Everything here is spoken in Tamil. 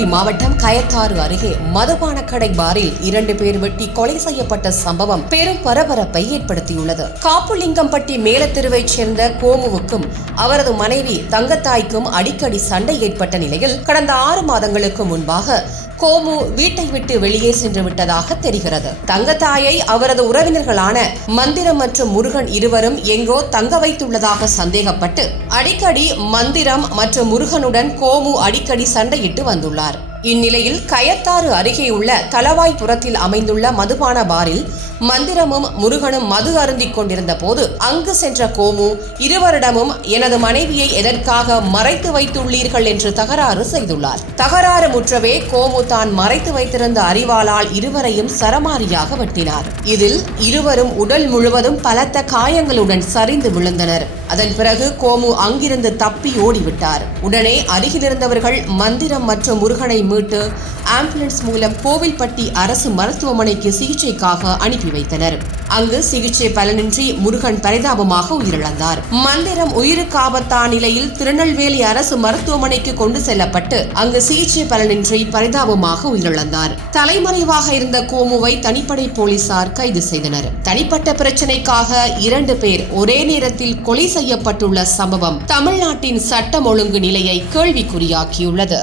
தூத்துக்குடி மாவட்டம் கயத்தாறு அருகே மதுபான கடை பாரில் 2 பேர் வெட்டி கொலை செய்யப்பட்ட சம்பவம் பெரும் பரபரப்பை ஏற்படுத்தியுள்ளது. காப்புலிங்கம்பட்டி மேலத்தெருவைச் சேர்ந்த கோமுவுக்கும் அவரது மனைவி தங்கத்தாய்க்கும் அடிக்கடி சண்டை ஏற்பட்ட நிலையில் கடந்த 6 மாதங்களுக்கு முன்பாக கோமு வீட்டை விட்டு வெளியே சென்று விட்டதாக தெரிகிறது. தங்கத்தாயை அவரது உறவினர்களான மந்திரம் மற்றும் முருகன் இருவரும் எங்கோ தங்க வைத்துள்ளதாக சந்தேகப்பட்டு அடிக்கடி மந்திரம் மற்றும் முருகனுடன் கோமு அடிக்கடி சண்டையிட்டு வந்துள்ளார். இந்நிலையில் கயத்தாறு அருகே உள்ள தளவாய்புரத்தில் அமைந்துள்ள மதுபான பாரில் மந்திரமும் முருகனும் மது அருந்திக் கொண்டிருந்த போது அங்கு சென்ற கோமு இருவரிடமும் எனது மனைவியை எதற்காக மறைத்து வைத்துள்ளீர்கள் என்று தகராறு செய்துள்ளார். தகராறு முற்றவே கோமு தான் மறைத்து வைத்திருந்த அரிவாளால் இருவரையும் சரமாரியாக வெட்டினார். இதில் இருவரும் உடல் முழுவதும் பலத்த காயங்களுடன் சரிந்து விழுந்தனர். அதன் பிறகு கோமு அங்கிருந்து தப்பி ஓடிவிட்டார். உடனே அருகிலிருந்தவர்கள் மந்திரம் மற்றும் முருகனை மீட்டு ஆம்புலன்ஸ் மூலம் கோவில்பட்டி அரசு மருத்துவமனைக்கு சிகிச்சைக்காக அனுப்பி வைத்தனர். அங்கு சிகிச்சை பலனின்றி முருகன் பரிதாபமாக உயிரிழந்தார். மந்திரம் உயிருக்கு ஆபத்தான நிலையில் திருநெல்வேலி அரசு மருத்துவமனைக்கு கொண்டு செல்லப்பட்டு அங்கு சிகிச்சை பலனின்றி பரிதாபமாக உயிரிழந்தார். தலைமறைவாக இருந்த கோமுவை தனிப்படை போலீசார் கைது செய்தனர். தனிப்பட்ட பிரச்சினைக்காக 2 பேர் ஒரே நேரத்தில் கொலை செய்யப்பட்டுள்ள சம்பவம் தமிழ்நாட்டின் சட்டம் ஒழுங்கு நிலையை கேள்விக்குறியாக்கியுள்ளது.